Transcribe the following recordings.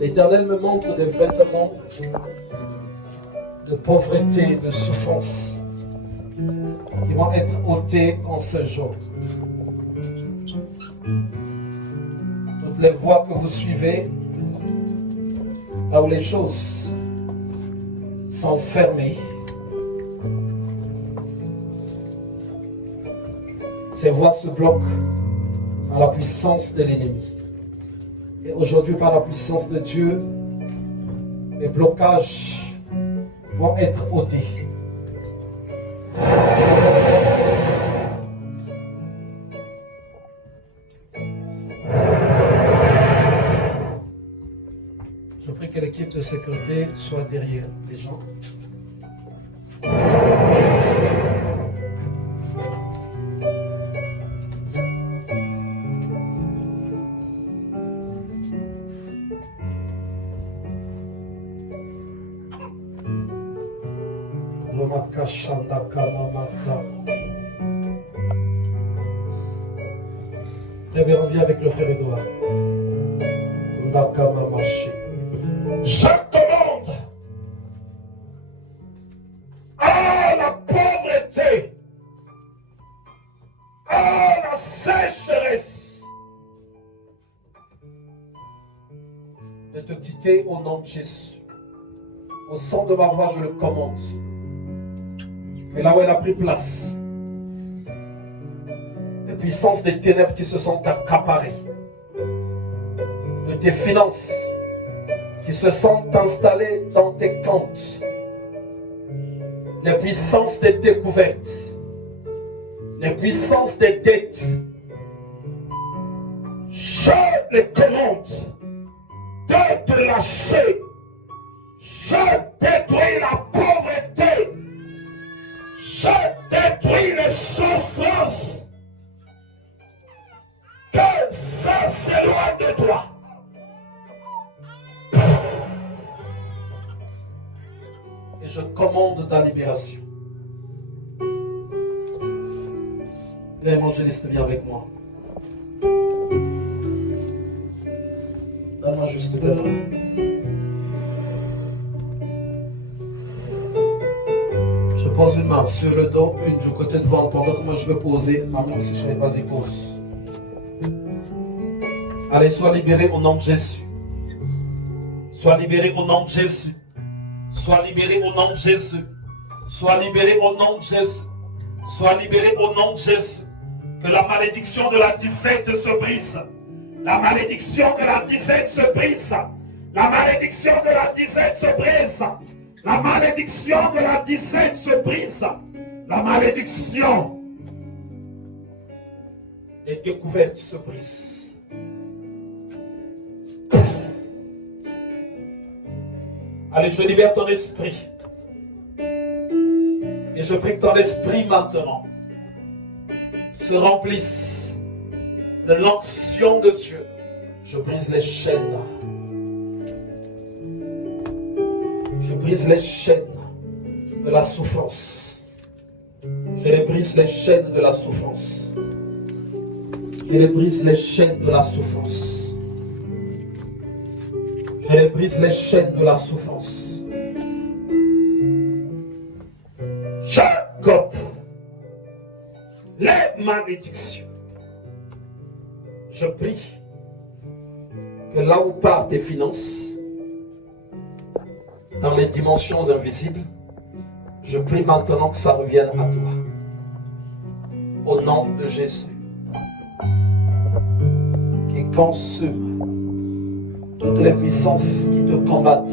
L'Éternel me montre des vêtements de pauvreté, de souffrance qui vont être ôtés en ce jour. Toutes les voies que vous suivez, là où les choses sont fermées, ces voies se bloquent par la puissance de l'ennemi. Et aujourd'hui, par la puissance de Dieu, les blocages vont être ôtés. Je prie que l'équipe de sécurité soit derrière les gens. Reviens avec le frère Edouard. Je commande à la pauvreté, à la sécheresse de te quitter au nom de Jésus. Au son de ma voix, je le commande. Et là où elle a pris place, les puissances des ténèbres qui se sont accaparées, de tes finances qui se sont installées dans tes comptes, les puissances des découvertes, les puissances des dettes, je les commande de te lâcher. Je détruis la pauvreté. Je détruis les souffrances. Que ça s'éloigne de toi. Et je commande ta libération. L'évangéliste vient avec moi. Donne-moi juste tes mains. Je pose une main sur le dos, une du côté devant, pendant que moi je vais poser ma main aussi sur les vas-y, pose. Allez, sois libéré au nom de Jésus. Sois libéré au nom de Jésus. Sois libéré au nom de Jésus. Sois libéré au nom de Jésus. Sois libéré au nom de Jésus. Que la malédiction de la disette se brise. La malédiction de la disette se brise. La malédiction de la disette se brise. La malédiction de la disette se brise. La malédiction des découvertes se brise. Allez, je libère ton esprit. Et je prie que ton esprit maintenant se remplisse de l'onction de Dieu. Je brise les chaînes. Je brise les chaînes de la souffrance. Je les brise les chaînes de la souffrance. Je les brise les chaînes de la souffrance. Je les brise les chaînes de la souffrance. Jacob, les malédictions. Je prie que là où partent tes finances, dans les dimensions invisibles, je prie maintenant que ça revienne à toi. Au nom de Jésus, qui consume toutes les puissances qui te combattent,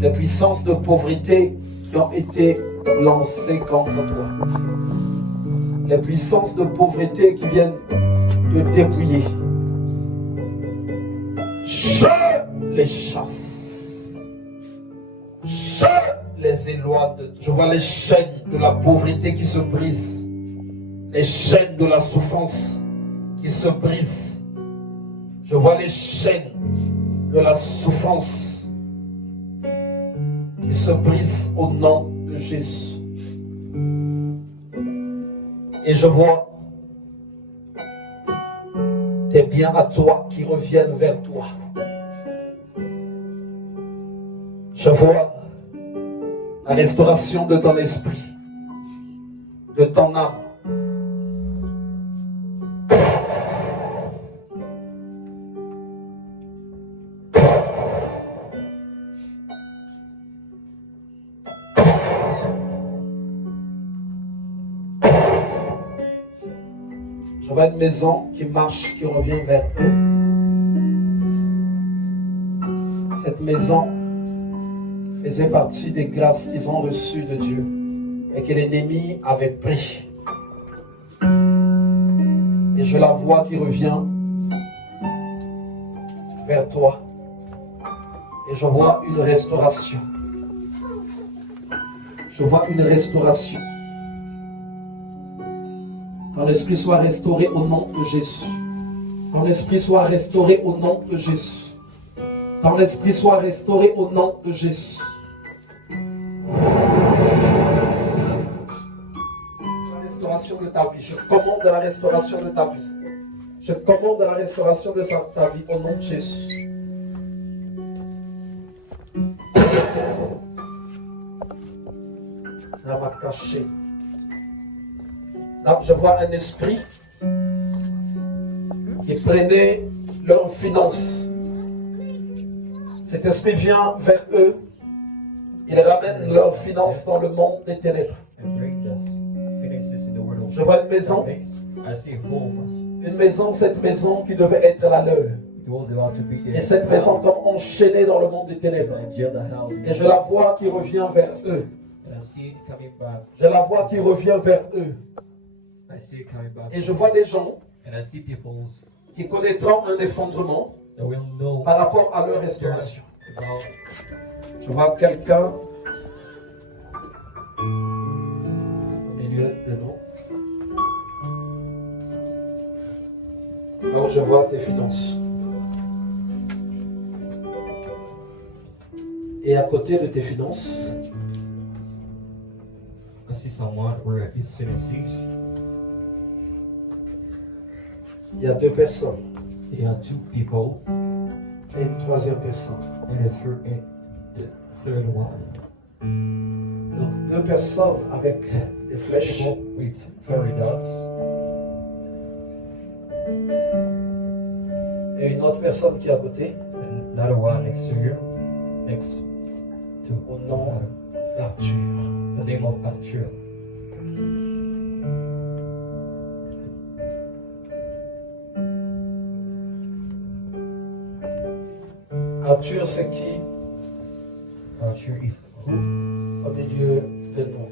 les puissances de pauvreté qui ont été lancées contre toi, les puissances de pauvreté qui viennent te dépouiller. Je les chasse. Je les éloigne. Je vois les chaînes de la pauvreté qui se brisent. Les chaînes de la souffrance qui se brisent. Je vois les chaînes de la souffrance qui se brisent au nom de Jésus. Et je vois tes biens à toi qui reviennent vers toi. Je vois la restauration de ton esprit, de ton âme. Je vois une maison qui marche, qui revient vers eux. Cette maison faisait partie des grâces qu'ils ont reçues de Dieu et que l'ennemi avait pris. Et je la vois qui revient vers toi. Et je vois une restauration. Je vois une restauration. Ton esprit soit restauré au nom de Jésus. Ton esprit soit restauré au nom de Jésus. Ton esprit soit restauré au nom de Jésus. La restauration de ta vie. Je commande la restauration de ta vie. Je commande la restauration de ta vie au nom de Jésus. Là, m'a caché. Là, je vois un esprit qui prenait leurs finances. Cet esprit vient vers eux. Il ramène leurs finances dans le monde des ténèbres. Je vois une maison. Une maison, cette maison qui devait être la leur. Et cette maison comme enchaînée dans le monde des ténèbres. Et je la vois qui revient vers eux. Je la vois qui revient vers eux. Et je vois des gens qui connaîtront un effondrement par rapport à leur restauration. Je vois quelqu'un au milieu de nous. Alors je vois tes finances. Et à côté de tes finances, I see someone where his finances. il y a deux personnes. There are two people Et une troisième personne. and the third one. Donc deux personnes avec des flèches. People with fairy dots Et une autre personne qui est à côté. and another one next to you, next to Au nom d'Arthur. the name of Arthur. Arthur, c'est qui Arthur is who? au milieu de nous?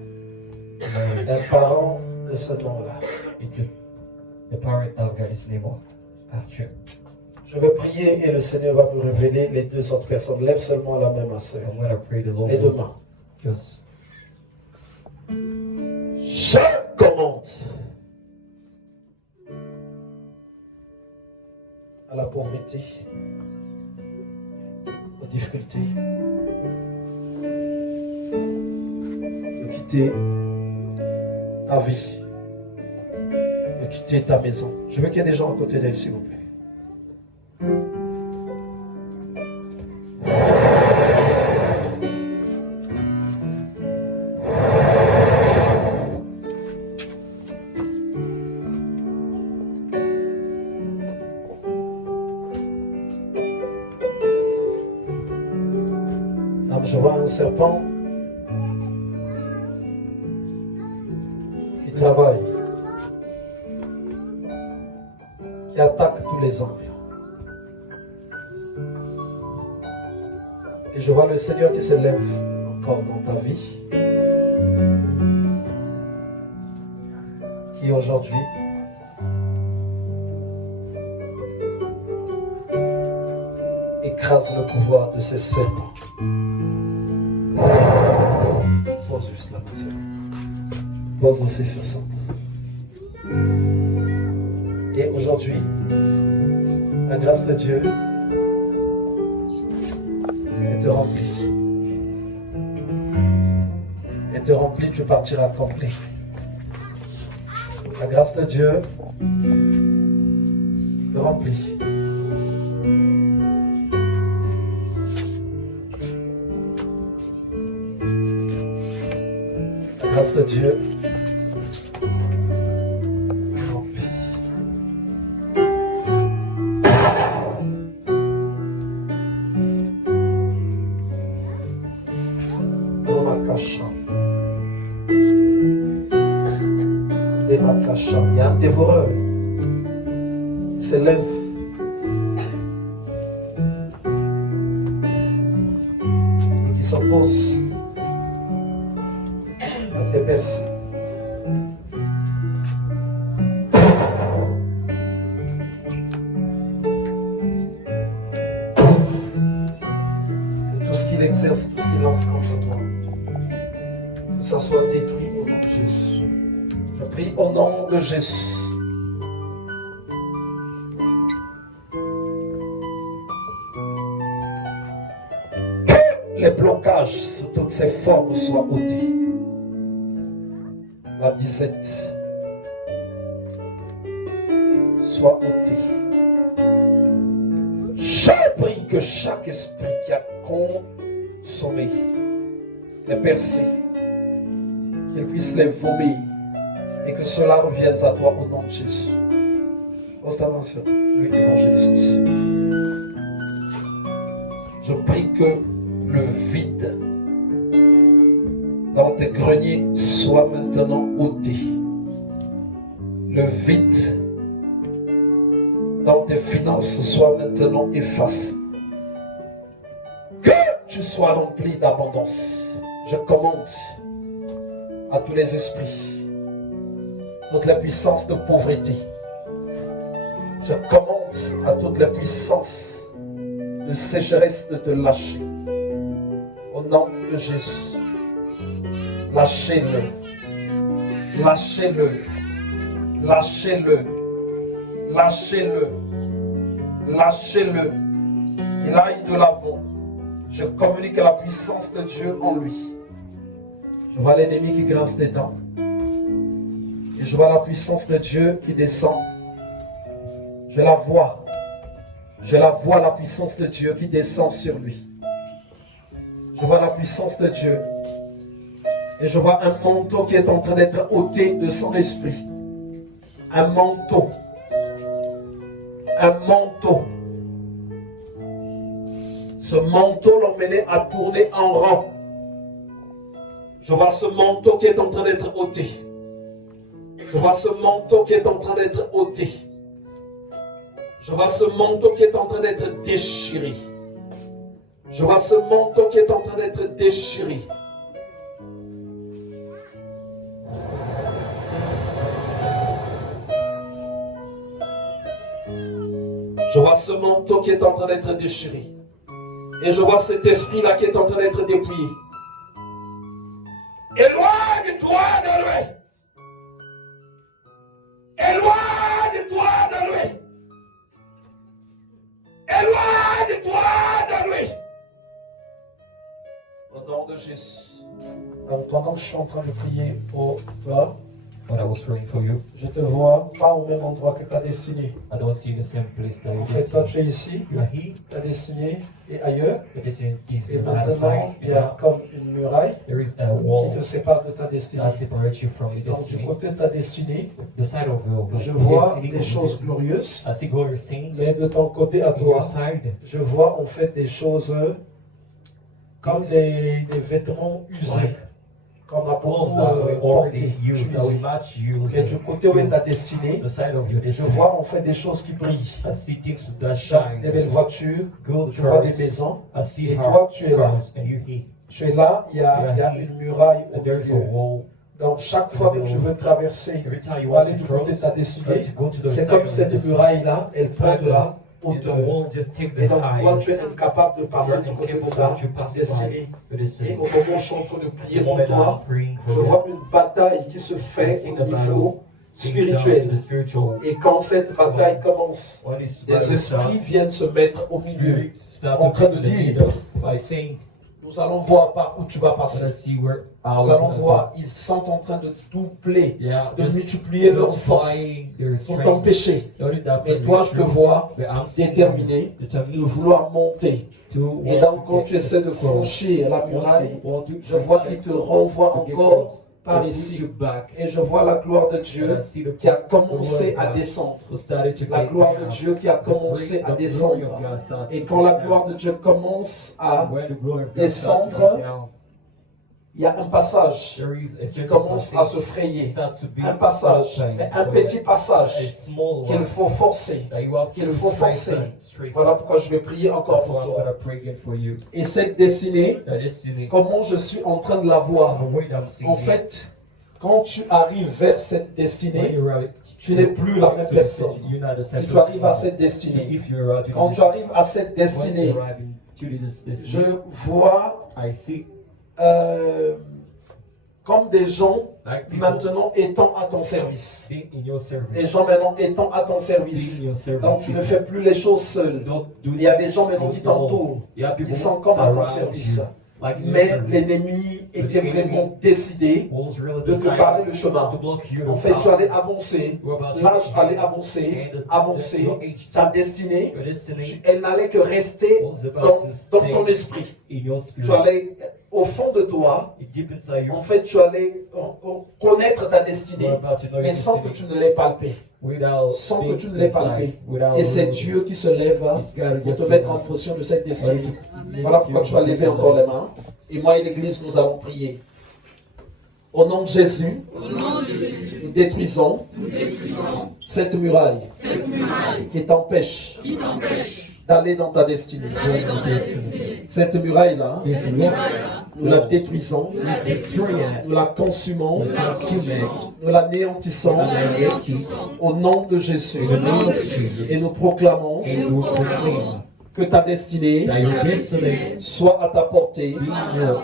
Un parent de ce nom-là. It's the parent of his name of Arthur. Je vais prier et le Seigneur va me révéler les deux autres personnes. Lève seulement la main, ma soeur. I'm gonna pray the Lord Les deux will mains. just Je commande à la pauvreté, aux difficultés, de quitter ta vie, de quitter ta maison. Je veux qu'il y ait des gens à côté d'elle, s'il vous plaît. Je vois un serpent qui travaille, qui attaque tous les angles. Et je vois le Seigneur qui s'élève encore dans ta vie, qui aujourd'hui écrase le pouvoir de ces serpents. Pose juste la main. Pose aussi sur son. Et aujourd'hui, la grâce de Dieu, elle te remplit. Elle te remplit, tu partiras complet. La grâce de Dieu te remplit. Grâce à Dieu. Il y a un dévoreur qui s'élève. Et qui s'oppose à tes percées. Et tout ce qu'il exerce, tout ce qu'il lance contre toi, que ça soit détruit au nom de Jésus. Je prie au nom de Jésus. Que les blocages sous toutes ces formes soient ôtés. La disette soit ôtée. Je prie que chaque esprit qui a consommé les percées, qu'il puisse les vomir. Et que cela revienne à toi au nom de Jésus. Pose ta main sur lui, évangéliste. Je prie que le vide dans tes greniers soit maintenant ôté. Le vide dans tes finances soit maintenant effacé. Que tu sois rempli d'abondance. Je commande à tous les esprits, toutes les puissances de pauvreté. Je commande à toutes les puissances de sécheresse de te lâcher. Au nom de Jésus. Lâchez-le. Lâchez-le. Lâchez-le. Lâchez-le. Lâchez-le. Qu'il aille de l'avant. Je communique la puissance de Dieu en lui. Je vois l'ennemi qui grince des dents. Et je vois la puissance de Dieu qui descend. Je la vois. Je la vois, la puissance de Dieu qui descend sur lui. Je vois la puissance de Dieu. Et je vois un manteau qui est en train d'être ôté de son esprit. Un manteau. Un manteau. Ce manteau l'emmenait à tourner en rond. Je vois ce manteau qui est en train d'être ôté. Je vois ce manteau qui est en train d'être ôté. Je vois ce manteau qui est en train d'être déchiré. Je vois ce manteau qui est en train d'être déchiré. Je vois ce manteau qui est en train d'être déchiré. Et je vois cet esprit-là qui est en train d'être dépouillé. Éloigne-toi de lui. Éloigne-toi de lui. Éloigne-toi de lui. Au nom de Jésus. Donc, pendant que je suis en train de prier pour toi, When I was praying for you, je te vois pas au même endroit que ta destinée. I don't see the same place that En you fait, toi tu es ici, You are here, ta destinée est ailleurs. but this is Et the other maintenant, side. il y a comme une muraille There is a qui wall te sépare de ta destinée. that separates you from your Donc, du destiny. côté de ta destinée, The side of your je vois destiny, des choses glorieuses, I see glorious things. mais de ton côté à On your toi, side, je vois en fait des choses comme des vêtements usés, qu'on a clothes beaucoup that we already portés, used, that we utilisés. much use. Mais du côté où est ta destinée, The side of your je destiny. vois en fait des choses qui brillent. I see things that Donc, shine. des belles voitures, Good je vois des cars. maisons. I see Et toi, tu es là. cars, and you here. Tu es là, il y a une muraille au And there's a milieu. wall. Donc chaque fois que tu veux traverser Every time you pour aller want du to côté de cross, ta try destinée, to go to the c'est side comme of the cette destiny. muraille-là, elle prend de la The hauteur. wall just take the Et donc toi, tu height. es incapable de passer du côté de ta destinée. Et au moment où je suis en train de prier pour toi, je vois une bataille qui se fait au niveau spirituel. Et quand cette bataille commence, des esprits viennent se mettre au milieu, en train de dire, nous allons voir par où tu vas passer. Nous allons voir, ils sont en train de doubler, de multiplier leurs forces pour t'empêcher. Mais toi, je te vois déterminé de vouloir monter. Et donc, quand tu essaies de franchir la muraille, je vois qu'il te renvoie encore par push ici. you back. Et je vois la gloire de And Dieu I see the qui a glory commencé of à God descendre. who started to La get gloire de down. Dieu qui a commencé à descendre. Et quand la gloire de Dieu commence à When the glory of God starts to descendre, go down, il y a un passage there is a qui certain commence à se passage frayer. start to be Un passage, open, mais un petit a passage small qu'il one faut forcer. that you have qu'il to faut forcer. straighten. Voilà pourquoi je vais prier encore That's pour why I'm toi. gonna pray again for you. Et cette destinée, That destiny, comment je suis en train de la voir. the way that I'm seeing En it, fait, quand tu arrives vers cette when destinée, you arrive tu n'es plus la même to the personne. city, you're not the same Si tu arrives à person. cette destinée, If you arrive to quand the tu arrives à cette when destinée, you arrive to this destiny, je vois I see comme des gens like people maintenant étant à ton service. being in your service. Des gens maintenant étant à ton Being service. in your service. Donc tu ne fais plus les choses seul. Don't do Il y a des gens maintenant qui t'entourent, Il y a qui people sont comme à ton surround service. you, like in your Mais service. l'ennemi était vraiment décidé Was really de te decided barrer le chemin. to block you En the fait, tu path. allais avancer, You were about to l'âge change. allait avancer, And avancer. your age, Ta destinée, your destiny elle n'allait que rester was about dans, to dans ton stay esprit. in your Tu spirit. allais, au fond de toi, Deep inside you, en fait, tu allais connaître ta you destinée, are about to know your mais sans que destiny tu ne l'aies palpée. without Sans que being tu ne l'aies inside, palpée. without Et c'est knowing. Dieu qui se lève It's God who pour te just mettre en enough. position de cette destinée. Voilà pourquoi tu vas lever encore les mains. Et moi et l'Église, nous allons prier. Au nom de Jésus, nous détruisons cette muraille qui t'empêche d'aller dans ta destinée. Cette muraille-là, This wall, nous la détruisons, destroy it, nous la consumons, consume it, nous l'anéantissons au nom de Jésus. in the name of Jesus, Et nous proclamons and we will proclaim que ta destinée that your destiny soit à ta portée be known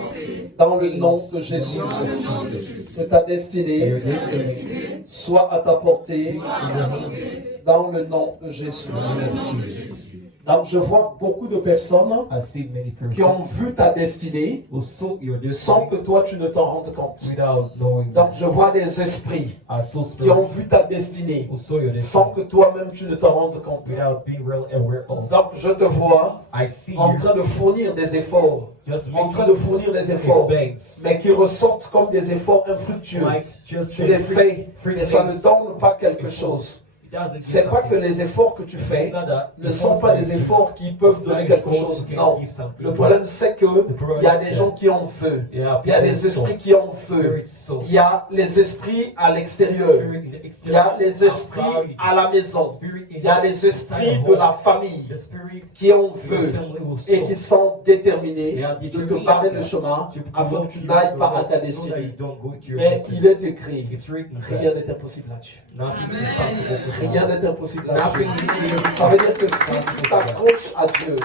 dans le nom de Jésus. Que ta and your destinée destiny soit à ta portée in your hands. dans le nom de Jésus. In the name of Jesus. Donc je vois beaucoup de personnes I see many qui ont persons vu ta destinée who saw your sans destiny que toi tu ne t'en rendes compte. without knowing Donc that. je vois des esprits I saw qui ont spirits vu ta destinée who saw your sans destiny que toi-même tu ne t'en rendes compte. without being real aware of. Donc je te vois I see en you train de fournir des efforts, just en making train de fournir des efforts, banks, mais qui ressortent comme des efforts infructueux. like just Tu les free fais, mais ça ne things. donne pas quelque chose. It doesn't give C'est pas que something. les efforts que tu It's fais not that ne sont pas des efforts qui peuvent donner quelque chose. Non. Le problème, c'est qu'il y a des gens qui ont feu. Il y a des esprits qui ont feu. Il y a les esprits à l'extérieur. Il y a les esprits à la maison. Il y a les esprits de la famille qui ont feu et qui sont déterminés de te barrer le chemin afin que tu n'ailles pas à ta destinée. Mais il est écrit, rien n'est impossible à Dieu. Rien n'est impossible à Dieu. Ça veut dire que si tu t'accroches à Dieu,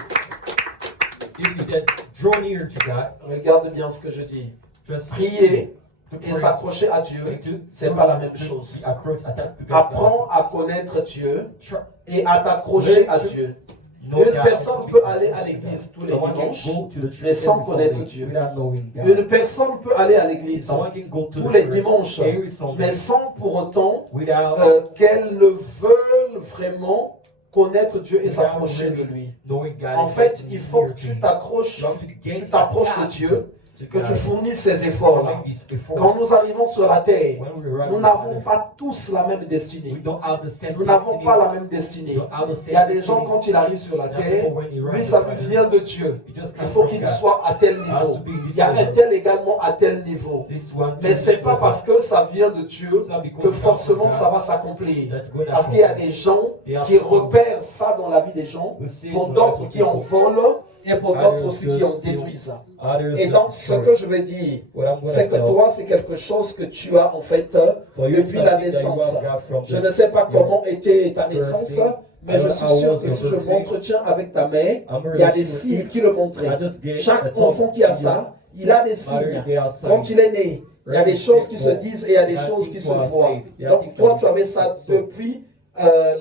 If you get draw near to God, regarde bien ce que je dis. just Prier to et pray, s'accrocher à Dieu, c'est pas la même chose. Attack to God. Apprends à connaître Dieu Try- et à t'accrocher à Dieu. know Une God. personne peut aller à l'église tous les Someone can dimanches, go to the church mais sans every connaître Sunday Dieu. without knowing God. Une personne peut aller à l'église Someone can go to tous the les church dimanches, every Sunday mais sans pour autant without qu'elle ne veuille vraiment connaître Dieu et s'approcher de lui. knowing God. En fait, il faut que tu t'accroches, tu t'approches de Dieu, que tu fournisses ces efforts-là. Quand nous arrivons sur la terre, nous n'avons pas tous la même destinée. Nous n'avons pas la même destinée. Il y a des gens, quand il arrive sur la terre, lui, ça lui vient de Dieu. Il faut qu'il soit à tel niveau. Il y a un tel également à tel niveau. Mais ce n'est pas parce que ça vient de Dieu que forcément ça va s'accomplir. Parce qu'il y a des gens qui repèrent ça dans la vie des gens, pour d'autres qui en volent et pour d'autres aussi qui en détruisent. Et donc, ce que je vais dire, c'est que toi, c'est quelque chose que tu as en fait depuis la naissance. Je ne sais pas comment était ta naissance, mais je suis sûr que si je m'entretiens avec ta mère, il y a des signes qui le montraient. Chaque enfant qui a ça, il a des signes. Quand il est né, il y a des choses qui se disent et il y a des choses qui se voient. Donc, toi, tu avais ça depuis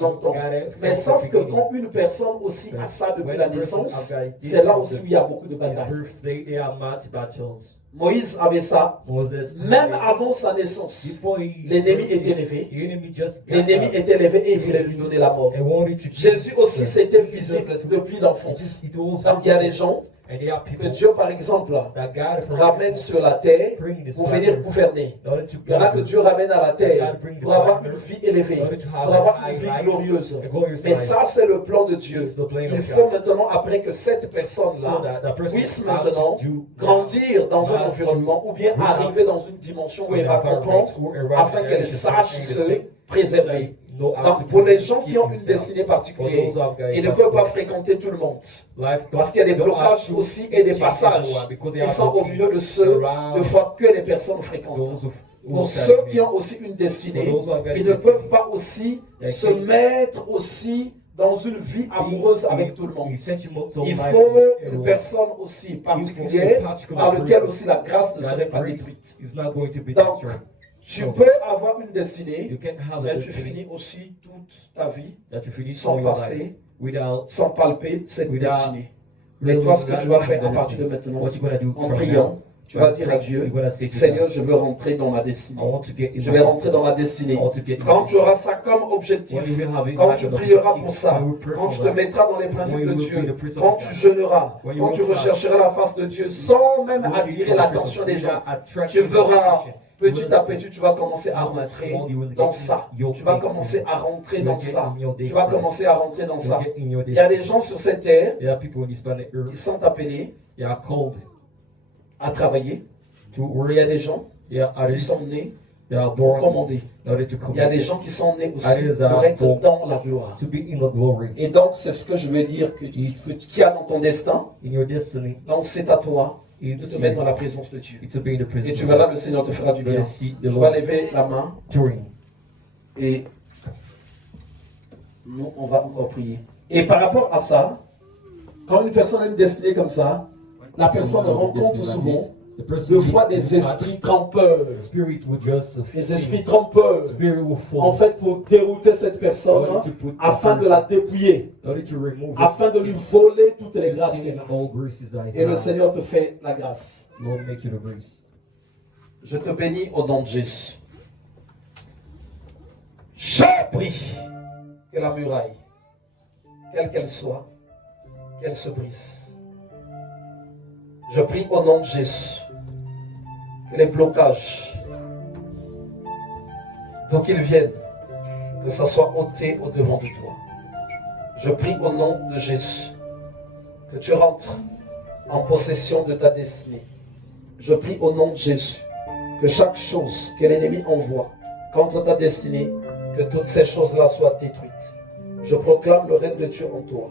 longtemps. Mais sauf que quand une personne aussi a ça depuis la naissance, c'est là aussi où il y a beaucoup de batailles. Moïse avait ça, même avant sa naissance. L'ennemi était levé. L'ennemi était levé et il voulait lui donner la mort. Jésus aussi, c'était visible depuis l'enfance. Donc il y a des gens And there are que people Dieu, par exemple, that God, for ramène example, sur la terre bring this pour venir planet gouverner. in order to Il y en a que govern, Dieu ramène à la terre pour avoir une vie élevée, in order to have pour avoir a une high vie life, glorieuse. a glorious Mais life. ça, c'est le plan de Dieu. It's the plan Il of faut God. maintenant, après que cette So personne-là that person puisse have maintenant to do grandir dans un has environnement ou bien to arriver dans une dimension où elle va comprendre afin qu'elle sache se préserver. Donc, pour les gens qui ont une destinée particulière, ils ne peuvent pas fréquenter tout le monde. Parce qu'il y a des blocages aussi et des passages qui sont au milieu de ceux de foi que les personnes fréquentent. Pour ceux qui ont aussi une destinée, ils ne peuvent pas aussi se mettre aussi dans une vie amoureuse avec tout le monde. Il faut une personne aussi particulière par laquelle aussi la grâce ne serait pas détruite. Donc, tu peux avoir une destinée, mais tu finis aussi toute ta vie sans passer, sans palper cette destinée. Mais toi, ce que tu vas faire à partir de maintenant, en priant, tu vas dire à Dieu, Seigneur, je veux rentrer dans ma destinée. Je vais rentrer dans ma destinée. Quand tu auras ça comme objectif, quand tu prieras pour ça, quand tu te mettras dans les principes de Dieu, quand tu jeûneras, quand tu rechercheras la face de Dieu sans même attirer l'attention des gens, tu verras petit à petit, tu vas commencer à rentrer dans ça. Tu vas commencer à rentrer dans ça. Tu vas commencer à rentrer dans ça. Il y a des gens sur cette terre qui sont appelés à travailler. Il y a des gens qui sont nés pour commander. Il y a des gens qui sont nés aussi pour être dans la gloire. Et donc, c'est ce que je veux dire qu'il y a dans ton destin. Donc, c'est à toi de te mettre dans la présence de Dieu. Et tu verras, le Seigneur te fera du bien. Je vais lever la main et nous, on va encore prier. Et par rapport à ça, quand une personne a une destinée comme ça, la personne rencontre souvent deux fois des esprits trompeurs. Des esprits trompeurs. En fait, pour dérouter cette personne, afin de la dépouiller, afin de lui voler toutes les grâces qu'elle a. Et le Seigneur te fait la grâce. Je te bénis au nom de Jésus. Je prie que la muraille, quelle qu'elle soit, qu'elle se brise. Je prie au nom de Jésus que les blocages, d'où qu'ils viennent, que ça soit ôté au devant de toi. Je prie au nom de Jésus que tu rentres en possession de ta destinée. Je prie au nom de Jésus que chaque chose que l'ennemi envoie contre ta destinée, que toutes ces choses-là soient détruites. Je proclame le règne de Dieu en toi.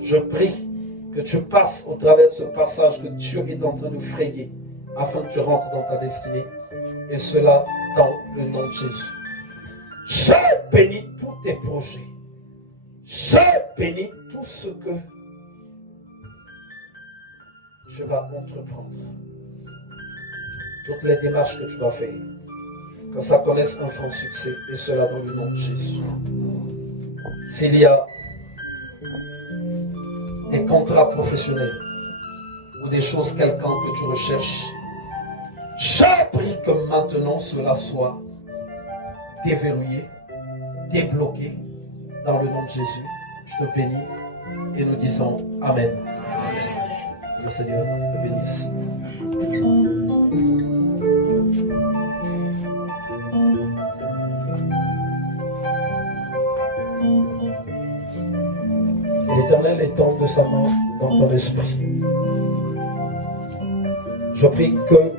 Je prie que tu passes au travers de ce passage que Dieu est en train de frayer afin que tu rentres dans ta destinée. Et cela dans le nom de Jésus. Je bénis tous tes projets. Je bénis tout ce que tu vas entreprendre. Toutes les démarches que tu vas faire. Que ça connaisse un franc succès. Et cela dans le nom de Jésus. S'il y a des contrats professionnels ou des choses quelconques que tu recherches, je prie que maintenant cela soit déverrouillé, débloqué dans le nom de Jésus. Je te bénis et nous disons Amen. Le Seigneur te bénisse. L'Éternel étend de sa main dans ton esprit. Je prie que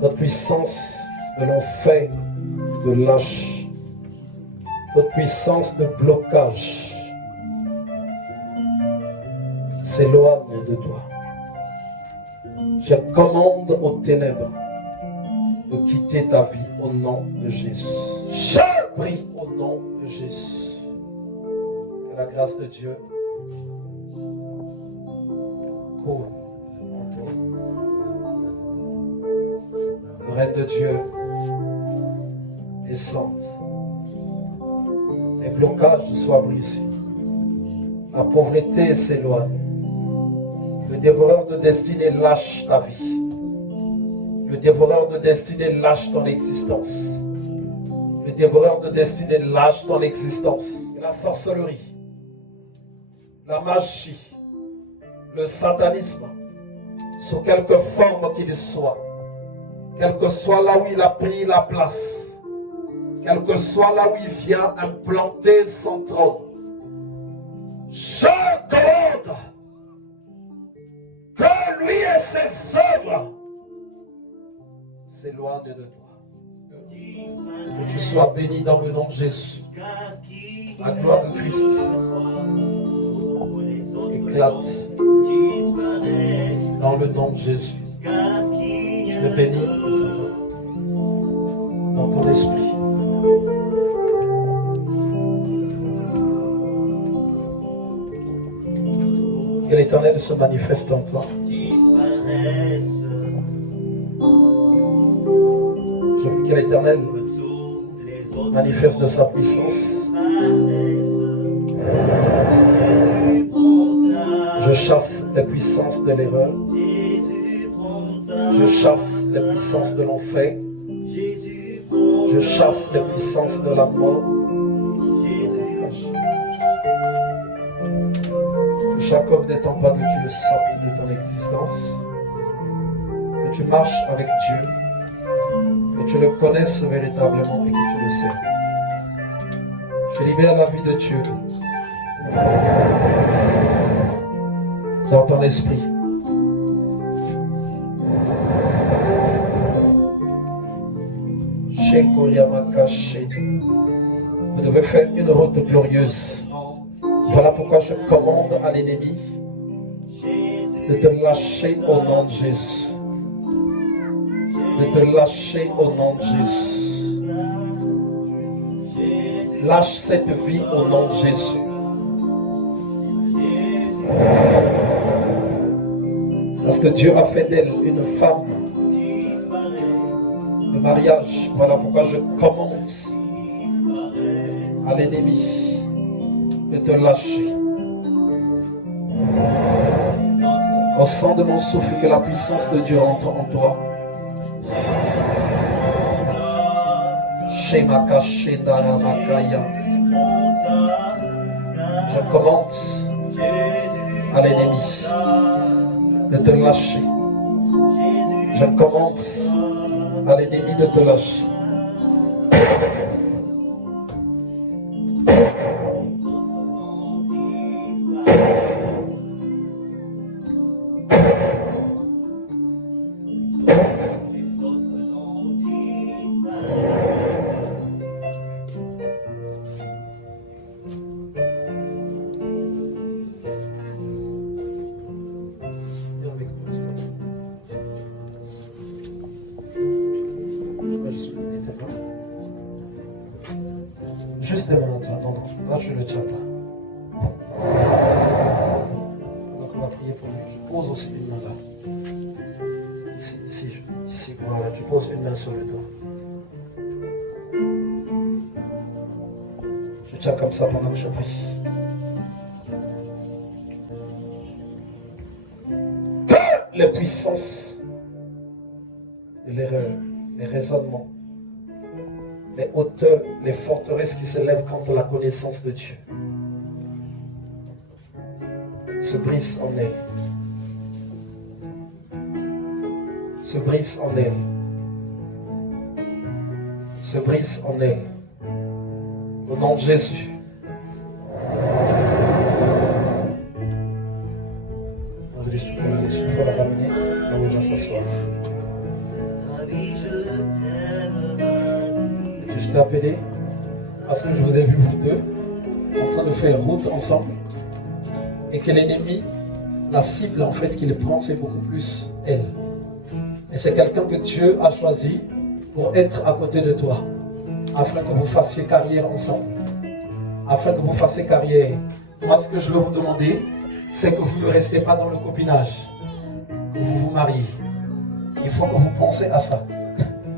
notre puissance de l'enfer te lâche, notre puissance de blocage s'éloigne de toi. Je commande aux ténèbres de quitter ta vie au nom de Jésus. Je prie au nom de Jésus. La grâce de Dieu coule en toi. Le règne de Dieu descende. Les blocages soient brisés. La pauvreté s'éloigne. Le dévoreur de destinée lâche ta vie. Le dévoreur de destinée lâche ton existence. Le dévoreur de destinée lâche ton existence. La sorcellerie, la magie, le satanisme, sous quelque forme qu'il soit, quel que soit là où il a pris la place, quel que soit là où il vient implanter son trône, je commande que lui et ses œuvres s'éloignent de toi. Que tu sois béni dans le nom de Jésus. La gloire de Christ éclate dans le nom de Jésus. Je te bénis dans ton esprit. Que l'Éternel se manifeste en toi. Je prie que l'Éternel manifeste de sa puissance. Je chasse les puissances de l'erreur. Je chasse les puissances de l'enfer. Je chasse les puissances de la mort. Que chaque œuvre des pas de Dieu sorte de ton existence. Que tu marches avec Dieu. Que tu le connaisses véritablement et que tu le sais. Je libère la vie de Dieu dans ton esprit. Vous devez faire une route glorieuse. Voilà pourquoi je commande à l'ennemi de te lâcher au nom de Jésus. De te lâcher au nom de Jésus. Lâche cette vie au nom de Jésus. Parce que Dieu a fait d'elle une femme de mariage. Voilà pourquoi je commande à l'ennemi de te lâcher. Au sang de mon souffle, que la puissance de Dieu entre en toi. Je commande à l'ennemi de te lâcher. Je commande à l'ennemi de te lâcher. Juste des mains, non, là je ne le tiens pas. Donc on va prier pour lui. Je pose aussi une main là. Ici, voilà, je pose une main sur le dos. Je tiens comme ça pendant que je prie. Que les puissances de l'erreur, les raisonnements, les hauteurs, les forteresses qui s'élèvent contre la connaissance de Dieu se brisent en elle. Se brisent en elle. Se brisent en elle. Au nom de Jésus. Je il faut la ramener là où il va s'asseoir. Je t'ai appelé parce que je vous ai vu vous deux en train de faire route ensemble et que l'ennemi, la cible en fait qu'il prend, c'est beaucoup plus elle. Et c'est quelqu'un que Dieu a choisi pour être à côté de toi afin que vous fassiez carrière ensemble, afin que vous fassiez carrière. Moi, ce que je veux vous demander, c'est que vous ne restez pas dans le copinage, que vous vous mariez. Il faut que vous pensez à ça.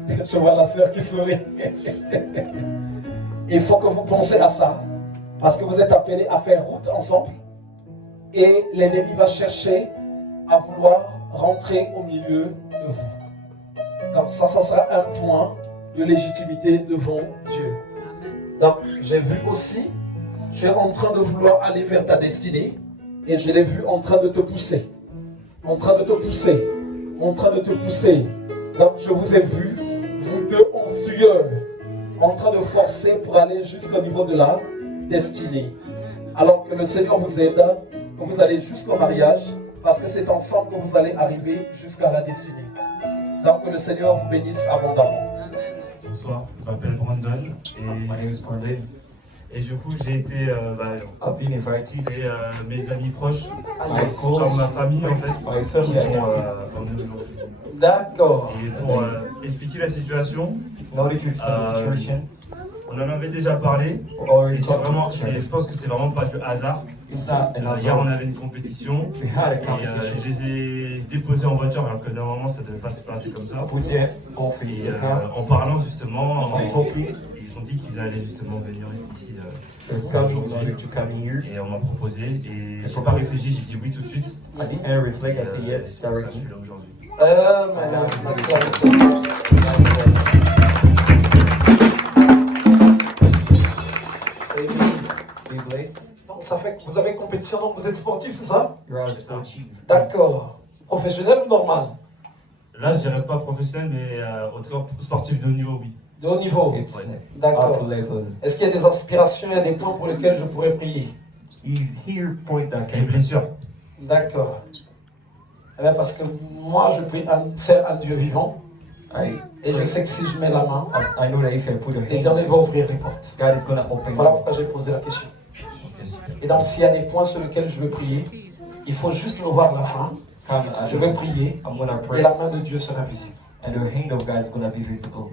Je vois la sœur qui sourit. Il faut que vous pensez à ça. Parce que vous êtes appelés à faire route ensemble. Et l'ennemi va chercher à vouloir rentrer au milieu de vous. Donc ça sera un point de légitimité devant Dieu. Donc j'ai vu aussi, tu es en train de vouloir aller vers ta destinée. Et je l'ai vu en train de te pousser. En train de te pousser. En train de te pousser. Donc je vous ai vu, vous deux en sueur, en train de forcer pour aller jusqu'au niveau de la destinée. Alors que le Seigneur vous aide, que vous allez jusqu'au mariage, parce que c'est ensemble que vous allez arriver jusqu'à la destinée. Donc que le Seigneur vous bénisse abondamment. Bonsoir, je m'appelle Brandon My name is Brandon. et du coup j'ai été I've been invited c'est mes amis proches, by comme close ma famille en fait, my family and pour friends. emmener aujourd'hui. D'accord. Et pour expliquer la situation, in order to explain the situation. on en avait déjà parlé We already et c'est talked vraiment, about it. je pense que c'est vraiment pas du hasard. It's not an Hier on hazard. avait une compétition We had a et competition. je les ai déposés en voiture alors que normalement ça devait pas se passer comme ça. Put them both in Et the car. en parlant justement, And talking, ils ont dit qu'ils allaient justement venir ici. the car was ready to come in here. Et on m'a proposé et j'ai pas réfléchi, j'ai dit oui tout de suite. I didn't reflect. I said Et, yes c'est pour ça que je directly. suis là aujourd'hui. Madame, d'accord. Be blessed. Donc ça fait que vous avez compétition, donc vous êtes sportif, c'est ça? You're all sportive. D'accord. Professionnel ou normal? Là, je dirais pas professionnel, mais en tout cas sportif de haut niveau, oui. De haut niveau. It's D'accord. upper level. Est-ce qu'il y a des aspirations et des points pour lesquels je pourrais prier? He's here. Point that Et les can. blessures. D'accord. Eh bien, parce que moi, je prie c'est un Dieu vivant. Et je sais que si je mets la main, I know that if I put a hand, l'Éternel va ouvrir les portes. God is gonna open. Voilà it. pourquoi j'ai posé la question. Ok, super. Et donc, s'il y a des points sur lesquels je veux prier, il faut juste me voir la fin. Come, Je vais prier I'm gonna et pray, la main de Dieu sera visible. and the hand of God is gonna be visible.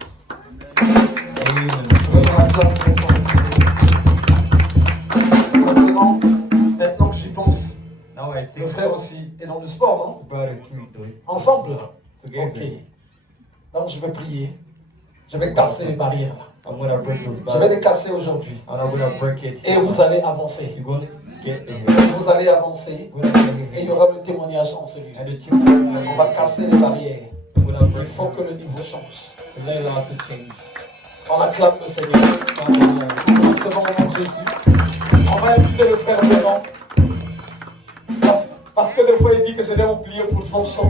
Maintenant que j'y pense, Now I le think frère aussi est dans le sport, brother too, do it non? Ensemble. together. Ok. Donc je vais prier. Je vais casser les barrières là. I'm gonna break those Je vais barriers, les casser aujourd'hui. and I'm gonna break it. Et vous allez avancer. You're gonna get ahead. Vous allez avancer. You're gonna Et il y get ahead. aura le témoignage en celui. And the team, On va casser les barrières. I'm gonna Il break. faut que le niveau change. The level has to change. On acclame le Seigneur. Nous recevons au nom de Jésus. On va inviter le frère devant. Parce que des fois il dit que je vais oublier pour son chant.